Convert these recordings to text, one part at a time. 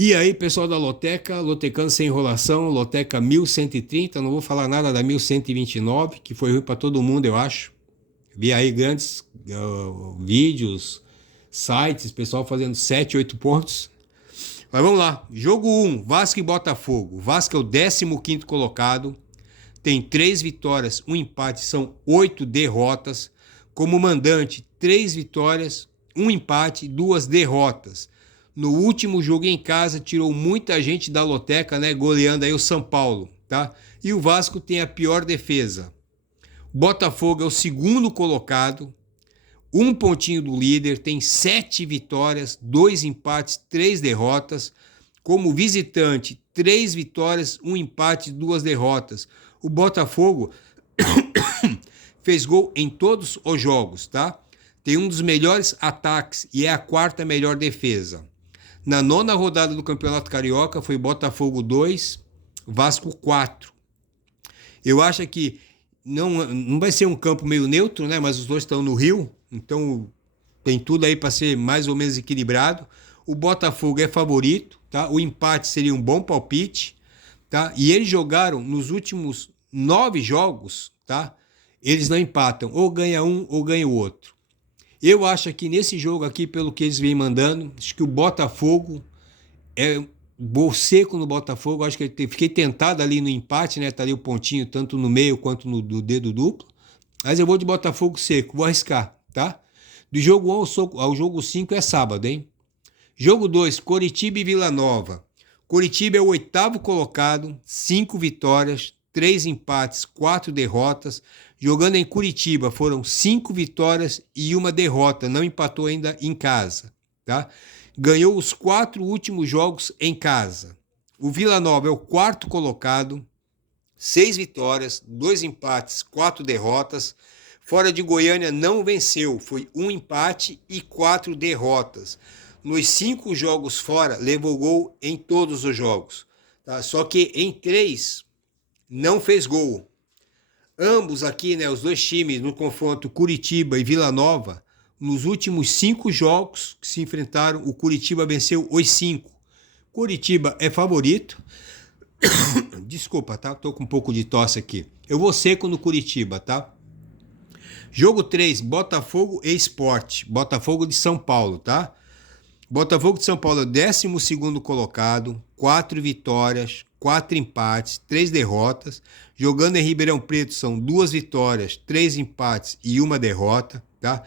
E aí, pessoal da Loteca, Lotecando sem enrolação, Loteca 1130, não vou falar nada da 1129, que foi ruim para todo mundo, eu acho. Vi aí grandes vídeos, sites, pessoal fazendo 7, 8 pontos. Mas vamos lá, jogo 1, Vasco e Botafogo. O Vasco é o 15º colocado, tem 3 vitórias, 1 empate, são 8 derrotas. Como mandante, 3 vitórias, 1 empate, 2 derrotas. No último jogo em casa, tirou muita gente da Loteca, né? Goleando aí o São Paulo, tá? E o Vasco tem a pior defesa. O Botafogo é o 2º colocado, 1 pontinho do líder, tem 7 vitórias, 2 empates, 3 derrotas. Como visitante, 3 vitórias, 1 empate, 2 derrotas. O Botafogo fez gol em todos os jogos, tá? Tem um dos melhores ataques e é a 4ª melhor defesa. Na 9ª rodada do Campeonato Carioca foi Botafogo 2, Vasco 4. Eu acho que não vai ser um campo meio neutro, né? Mas os dois estão no Rio, então tem tudo aí para ser mais ou menos equilibrado. O Botafogo é favorito, tá? O empate seria um bom palpite, tá? E eles jogaram nos últimos 9 jogos, tá? Eles não empatam, ou ganha um ou ganha o outro. Eu acho que nesse jogo aqui, pelo que eles vêm mandando, acho que o Botafogo é gol seco no Botafogo. Acho que eu fiquei tentado ali no empate, né? Tá ali o pontinho tanto no meio quanto no do dedo duplo. Mas eu vou de Botafogo seco, vou arriscar, tá? Do jogo 1 ao jogo 5 é sábado, hein? Jogo 2, Coritiba e Vila Nova. Coritiba é o 8º colocado, 5 vitórias, 3 empates, 4 derrotas. Jogando em Curitiba foram 5 vitórias e 1 derrota, não empatou ainda em casa, tá? Ganhou os 4 últimos jogos em casa. O Vila Nova é o 4º colocado, 6 vitórias, 2 empates, 4 derrotas. Fora de Goiânia não venceu, foi 1 empate e 4 derrotas. Nos 5 jogos fora, levou gol em todos os jogos, tá? Só que em 3 não fez gol. Ambos aqui, né, os dois times no confronto Curitiba e Vila Nova, nos últimos 5 jogos que se enfrentaram, o Curitiba venceu os 5. Curitiba é favorito. Desculpa, tá? Tô com um pouco de tosse aqui. Eu vou seco no Curitiba, tá? Jogo 3, Botafogo e Sport. Botafogo de São Paulo, tá? Botafogo de São Paulo é o 12º colocado, 4 vitórias, 4 empates, 3 derrotas. Jogando em Ribeirão Preto são 2 vitórias, 3 empates e 1 derrota, tá?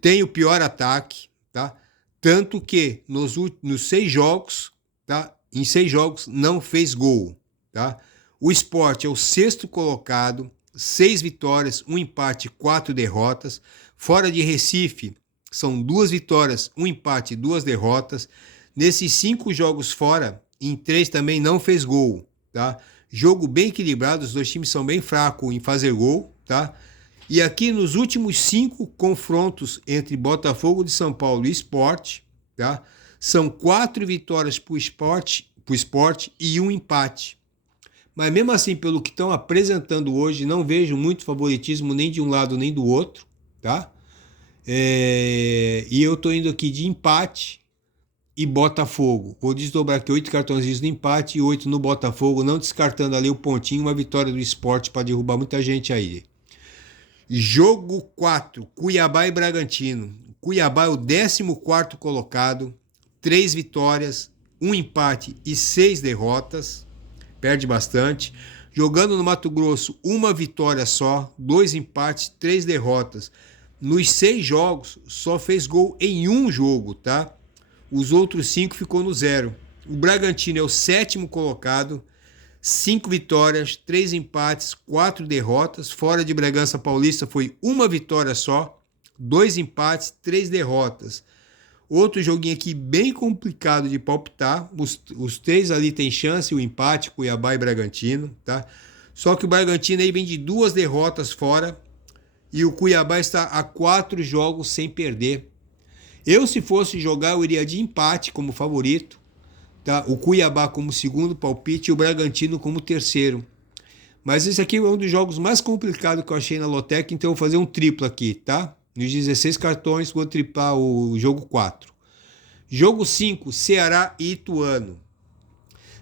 Tem o pior ataque, tá? Tanto que nos 6 jogos, tá? Em 6 jogos não fez gol, tá? O Sport é o 6º colocado, 6 vitórias, 1 empate, 4 derrotas. Fora de Recife, são 2 vitórias, 1 empate e 2 derrotas. Nesses 5 jogos fora, em 3 também não fez gol, tá? Jogo bem equilibrado, os dois times são bem fracos em fazer gol, tá? E aqui nos últimos 5 confrontos entre Botafogo de São Paulo e Sport, tá? São 4 vitórias para o Sport e 1 empate. Mas mesmo assim, pelo que estão apresentando hoje, não vejo muito favoritismo nem de um lado nem do outro, tá? E eu tô indo aqui de empate e Botafogo. Vou desdobrar aqui 8 cartõezinhos no empate e 8 no Botafogo, não descartando ali o pontinho, uma vitória do Sport para derrubar muita gente aí. Jogo 4, Cuiabá e Bragantino. Cuiabá é o 14º colocado, 3 vitórias, 1 empate e 6 derrotas. Perde bastante. Jogando no Mato Grosso, 1 vitória só, 2 empates, 3 derrotas. Nos 6 jogos, só fez gol em 1 jogo, tá? Os outros 5 ficou no 0. O Bragantino é o 7º colocado, 5 vitórias, 3 empates, 4 derrotas. Fora de Bragança Paulista foi 1 vitória só, 2 empates, 3 derrotas. Outro joguinho aqui bem complicado de palpitar. Os 3 ali tem chance, o empate, Cuiabá e Bragantino, tá? Só que o Bragantino aí vem de 2 derrotas fora e o Cuiabá está a 4 jogos sem perder. Eu, se fosse jogar, eu iria de empate como favorito, tá? O Cuiabá como segundo palpite e o Bragantino como terceiro. Mas esse aqui é um dos jogos mais complicados que eu achei na Loteca, então eu vou fazer um triplo aqui, tá? Nos 16 cartões, vou triplar o jogo 4. Jogo 5, Ceará e Ituano.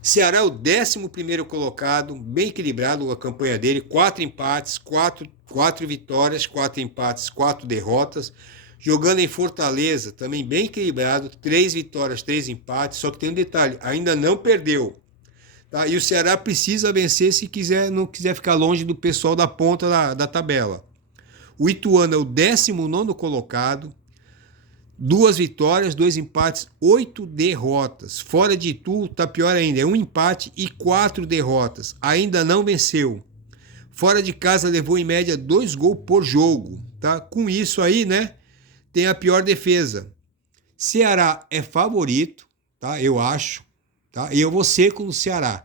Ceará é o 11º colocado, bem equilibrado a campanha dele, 4 empates, 4 vitórias, 4 empates, 4 derrotas. Jogando em Fortaleza, também bem equilibrado, 3 vitórias, 3 empates, só que tem um detalhe, ainda não perdeu. Tá? E o Ceará precisa vencer se não quiser ficar longe do pessoal da ponta da tabela. O Ituano é o 19º colocado, 2 vitórias, 2 empates, 8 derrotas. Fora de Itu, tá pior ainda, é 1 empate e 4 derrotas. Ainda não venceu. Fora de casa levou em média 2 gols por jogo. Tá? Com isso aí, né, tem a pior defesa. Ceará é favorito, tá? Eu acho. Tá? E eu vou seco no Ceará.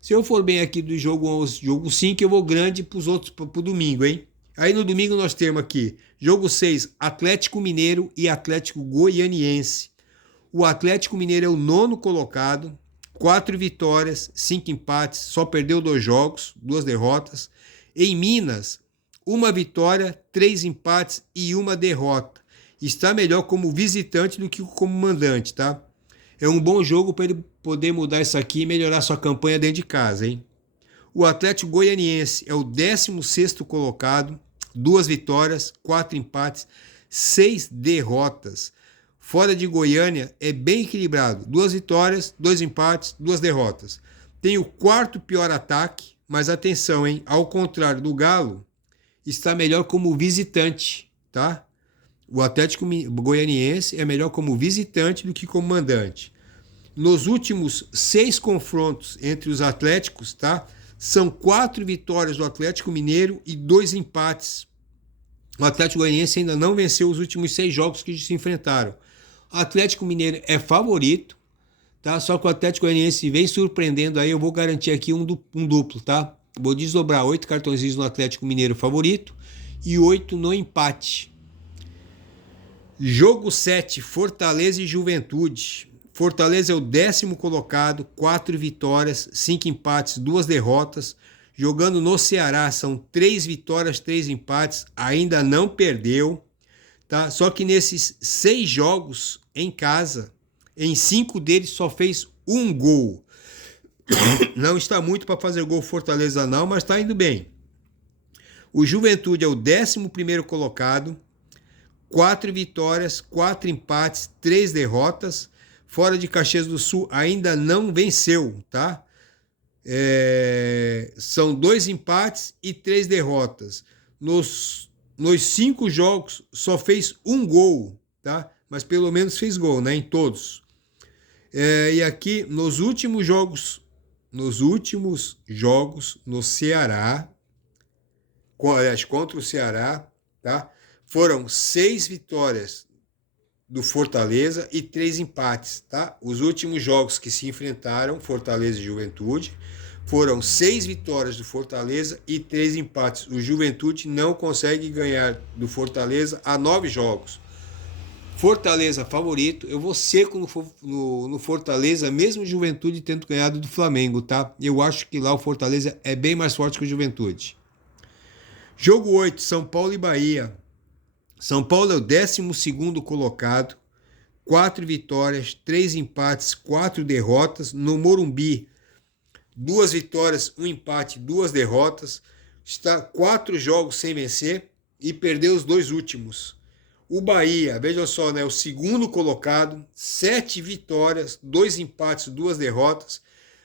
Se eu for bem aqui do jogo 5, eu vou grande para os outros, para o domingo, hein? Aí no domingo nós temos aqui, jogo 6, Atlético Mineiro e Atlético Goianiense. O Atlético Mineiro é o 9º colocado, 4 vitórias, 5 empates, só perdeu 2 jogos, 2 derrotas. Em Minas, 1 vitória, 3 empates e 1 derrota. Está melhor como visitante do que como mandante, tá? É um bom jogo para ele poder mudar isso aqui e melhorar sua campanha dentro de casa, hein? O Atlético Goianiense é o 16º colocado, 2 vitórias, 4 empates, 6 derrotas. Fora de Goiânia é bem equilibrado, 2 vitórias, 2 empates, 2 derrotas. Tem o 4º pior ataque, mas atenção, hein? Ao contrário do Galo, está melhor como visitante, tá? O Atlético Goianiense é melhor como visitante do que como mandante. Nos últimos 6 confrontos entre os Atléticos, tá? São 4 vitórias do Atlético Mineiro e 2 empates. O Atlético Goianiense ainda não venceu os últimos 6 jogos que se enfrentaram. O Atlético Mineiro é favorito, tá? Só que o Atlético Goianiense vem surpreendendo aí, eu vou garantir aqui um duplo, tá? Vou desdobrar 8 cartõezinhos no Atlético Mineiro favorito e 8 no empate. Jogo 7, Fortaleza e Juventude. Fortaleza é o 10º colocado, 4 vitórias, 5 empates, 2 derrotas. Jogando no Ceará, são 3 vitórias, 3 empates, ainda não perdeu. Tá? Só que nesses 6 jogos em casa, em 5 deles só fez 1 gol. Não está muito para fazer gol Fortaleza não, mas está indo bem. O Juventude é o 11º colocado, 4 vitórias, 4 empates, 3 derrotas. Fora de Caxias do Sul ainda não venceu, tá? São 2 empates e 3 derrotas. Nos 5 jogos só fez 1 gol, tá? Mas pelo menos fez gol, né? Em todos. E aqui nos últimos jogos no Ceará, contra o Ceará, tá? Foram 6 vitórias do Fortaleza e 3 empates, tá? Os últimos jogos que se enfrentaram, Fortaleza e Juventude, foram 6 vitórias do Fortaleza e 3 empates. O Juventude não consegue ganhar do Fortaleza há 9 jogos. Fortaleza favorito, eu vou seco no Fortaleza, mesmo Juventude tendo ganhado do Flamengo, tá? Eu acho que lá o Fortaleza é bem mais forte que o Juventude. Jogo 8, São Paulo e Bahia. São Paulo é o 12º colocado, 4 vitórias, 3 empates, 4 derrotas. No Morumbi, 2 vitórias, 1 empate, 2 derrotas. Está 4 jogos sem vencer e perdeu os 2 últimos. O Bahia, veja só, né, o 2º colocado, 7 vitórias, 2 empates, 2 derrotas.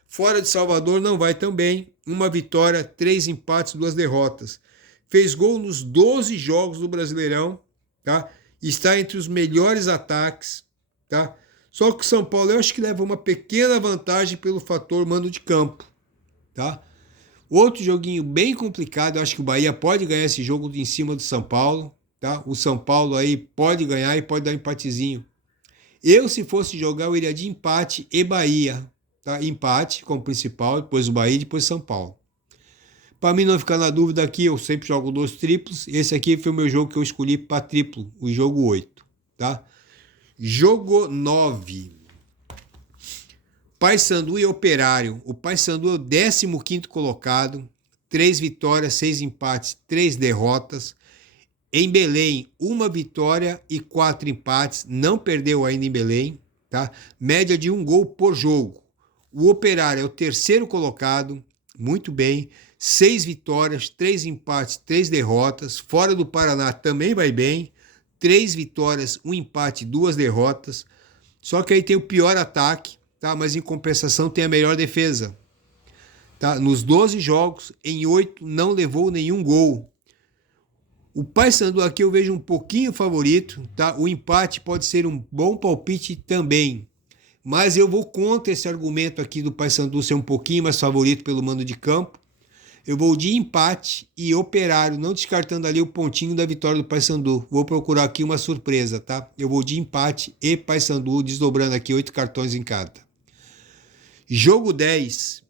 Fora de Salvador não vai tão bem, 1 vitória, 3 empates, 2 derrotas. Fez gol nos 12 jogos do Brasileirão, tá? Está entre os melhores ataques, tá? Só que o São Paulo eu acho que leva uma pequena vantagem pelo fator mando de campo, tá? Outro joguinho bem complicado, eu acho que o Bahia pode ganhar esse jogo em cima do São Paulo, tá? O São Paulo aí pode ganhar e pode dar um empatezinho. Eu, se fosse jogar, eu iria de empate e Bahia, tá? Empate como principal, depois o Bahia e depois São Paulo. Para mim não ficar na dúvida aqui, eu sempre jogo 2 triplos. Esse aqui foi o meu jogo que eu escolhi para triplo, o jogo 8, tá? Jogo 9. Paysandu e Operário. O Paysandu é o 15º colocado, 3 vitórias, 6 empates, 3 derrotas. Em Belém, 1 vitória e 4 empates, não perdeu ainda em Belém, tá? Média de 1 gol por jogo. O Operário é o terceiro colocado, muito bem. 6 vitórias, 3 empates, 3 derrotas. Fora do Paraná também vai bem. 3 vitórias, 1 empate, 2 derrotas. Só que aí tem o pior ataque, tá? Mas em compensação tem a melhor defesa. Tá? Nos 12 jogos, em 8 não levou nenhum gol. O Paysandu aqui eu vejo um pouquinho favorito, tá? O empate pode ser um bom palpite também. Mas eu vou contra esse argumento aqui do Paysandu ser um pouquinho mais favorito pelo mando de campo. Eu vou de empate e Operário, não descartando ali o pontinho da vitória do Paysandu. Vou procurar aqui uma surpresa, tá? Eu vou de empate e Paysandu, desdobrando aqui 8 cartões em cada. Jogo 10,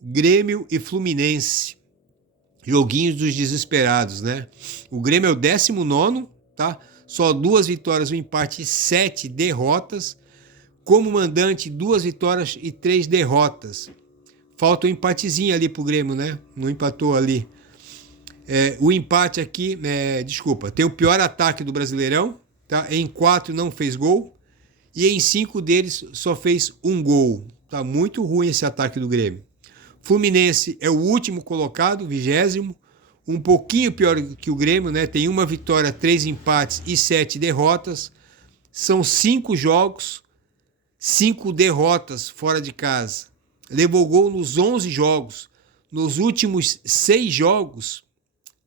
Grêmio e Fluminense. Joguinhos dos desesperados, né? O Grêmio é o 19º, tá? Só 2 vitórias, 1 empate e 7 derrotas. Como mandante, 2 vitórias e 3 derrotas. Falta um empatezinho ali pro Grêmio, né? Não empatou ali. O empate aqui, tem o pior ataque do Brasileirão, tá? Em 4 não fez gol e em 5 deles só fez 1 gol. Tá muito ruim esse ataque do Grêmio. Fluminense é o último colocado, 20º, um pouquinho pior que o Grêmio, né? Tem 1 vitória, 3 empates e 7 derrotas. São 5 jogos, 5 derrotas fora de casa. Levou gol nos 11 jogos. Nos últimos 6 jogos,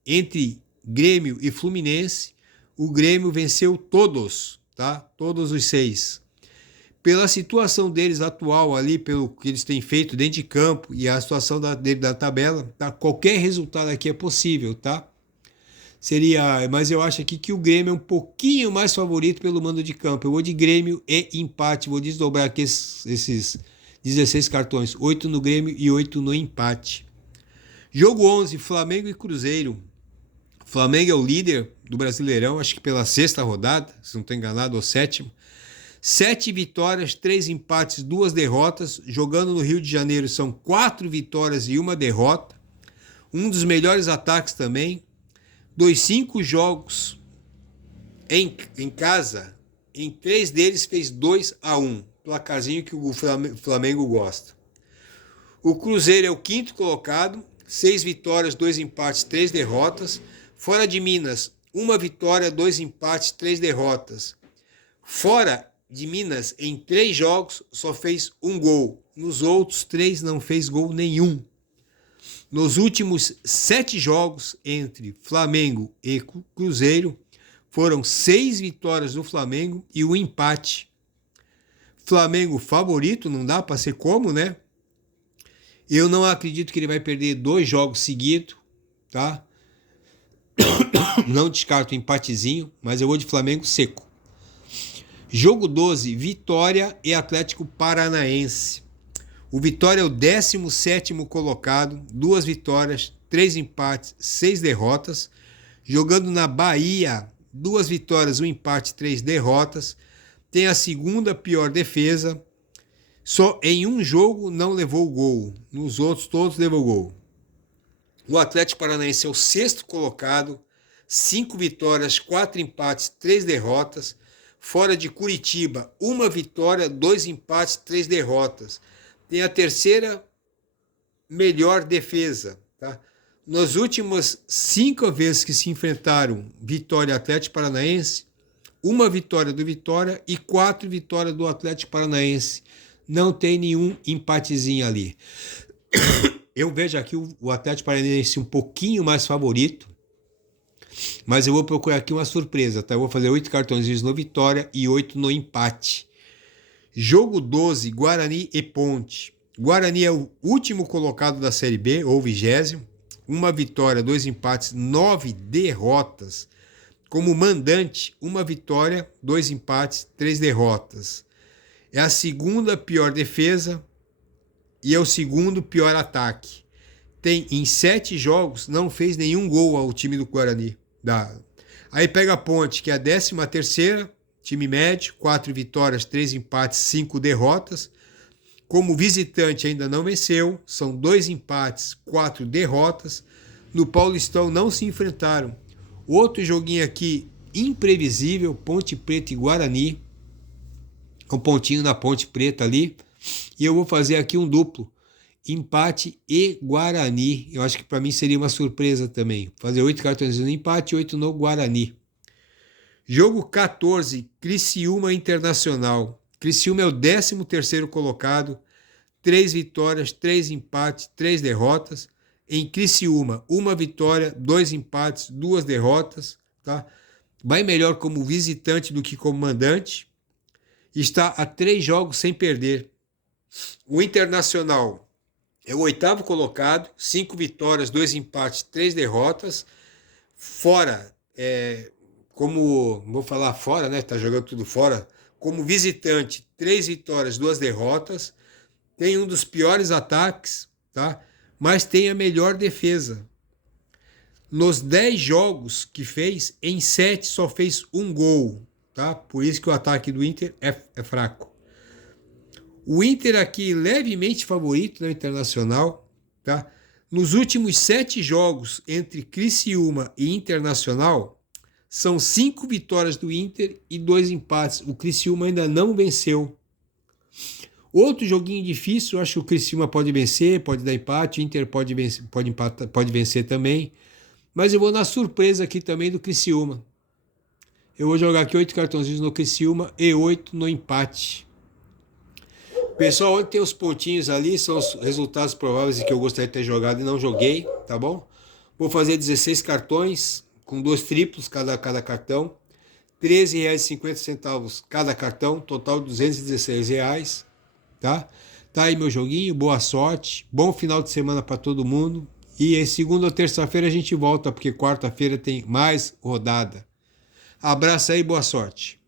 entre Grêmio e Fluminense, o Grêmio venceu todos, tá? Todos os 6. Pela situação deles atual ali, pelo que eles têm feito dentro de campo e a situação da tabela, tá? Qualquer resultado aqui é possível, tá? Mas eu acho aqui que o Grêmio é um pouquinho mais favorito pelo mando de campo. Eu vou de Grêmio e empate, vou desdobrar aqui esses 16 cartões, 8 no Grêmio e 8 no empate. Jogo 11, Flamengo e Cruzeiro. Flamengo é o líder do Brasileirão, acho que pela 6ª rodada, se não estou enganado, ou 7ª. 7 vitórias, 3 empates, 2 derrotas. Jogando no Rio de Janeiro são 4 vitórias e 1 derrota. Um dos melhores ataques também. 5 jogos em casa, em 3 deles fez 2-1. Placarzinho que o Flamengo gosta. O Cruzeiro é o 5º colocado, 6 vitórias, 2 empates, 3 derrotas. Fora de Minas, 1 vitória, 2 empates, 3 derrotas. Fora de Minas, em 3 jogos, só fez 1 gol. Nos outros 3 não fez gol nenhum. Nos últimos 7 jogos entre Flamengo e Cruzeiro, foram 6 vitórias do Flamengo e 1 empate. Flamengo favorito, não dá para ser como, né? Eu não acredito que ele vai perder 2 jogos seguidos, tá? Não descarto um empatezinho, mas eu vou de Flamengo seco. Jogo 12, Vitória e Atlético Paranaense. O Vitória é o 17º colocado, 2 vitórias, 3 empates, 6 derrotas. Jogando na Bahia, 2 vitórias, 1 empate, 3 derrotas. Tem a 2ª pior defesa. Só em 1 jogo não levou gol. Nos outros todos levou gol. O Atlético Paranaense é o 6º colocado, 5 vitórias, 4 empates, 3 derrotas. Fora de Curitiba, 1 vitória, 2 empates, 3 derrotas. Tem a 3ª melhor defesa. Tá? Nas últimas 5 vezes que se enfrentaram Vitória e Atlético Paranaense, 1 vitória do Vitória e 4 vitórias do Atlético Paranaense. Não tem nenhum empatezinho ali. Eu vejo aqui o Atlético Paranaense um pouquinho mais favorito, mas eu vou procurar aqui uma surpresa, tá? Eu vou fazer 8 cartões no Vitória e 8 no empate. Jogo 12, Guarani e Ponte. Guarani é o último colocado da Série B, ou 20º. 1 vitória, 2 empates, 9 derrotas. Como mandante, 1 vitória, 2 empates, 3 derrotas. É a 2ª pior defesa e é o 2º pior ataque. Tem em 7 jogos, não fez nenhum gol ao time do Guarani. Aí pega a Ponte, que é a 13ª, time médio, 4 vitórias, 3 empates, 5 derrotas. Como visitante ainda não venceu, são 2 empates, 4 derrotas. No Paulistão não se enfrentaram. Outro joguinho aqui imprevisível, Ponte Preta e Guarani. um pontinho na Ponte Preta ali. E eu vou fazer aqui um duplo. Empate e Guarani. Eu acho que para mim seria uma surpresa também. Fazer 8 cartões no empate e 8 no Guarani. Jogo 14, Criciúma Internacional. Criciúma é o 13º colocado. 3 vitórias, 3 empates, 3 derrotas. Em Criciúma, 1 vitória, 2 empates, 2 derrotas. Tá? Vai melhor como visitante do que como mandante. Está a 3 jogos sem perder. O Internacional é o 8º colocado, 5 vitórias, 2 empates, 3 derrotas. Fora, vou falar fora, né? Tá jogando tudo fora. Como visitante, 3 vitórias, 2 derrotas. Tem um dos piores ataques, tá? Mas tem a melhor defesa. Nos 10 jogos que fez, em 7 só fez 1 gol, tá? Por isso que o ataque do Inter é fraco. O Inter aqui levemente favorito no Internacional, tá? Nos últimos 7 jogos entre Criciúma e Internacional, são 5 vitórias do Inter e 2 empates. O Criciúma ainda não venceu. Outro joguinho difícil, eu acho que o Criciúma pode vencer, pode dar empate, o Inter pode vencer, pode vencer também. Mas eu vou na surpresa aqui também do Criciúma. Eu vou jogar aqui 8 cartõezinhos no Criciúma e 8 no empate. Pessoal, onde tem os pontinhos ali, são os resultados prováveis que eu gostaria de ter jogado e não joguei, tá bom? Vou fazer 16 cartões, com 2 triplos cada cartão. R$ 13,50 cada cartão, total R$ 216 reais, tá? Tá aí meu joguinho, boa sorte, bom final de semana para todo mundo. E segunda ou terça-feira a gente volta, porque quarta-feira tem mais rodada. Abraço aí, boa sorte.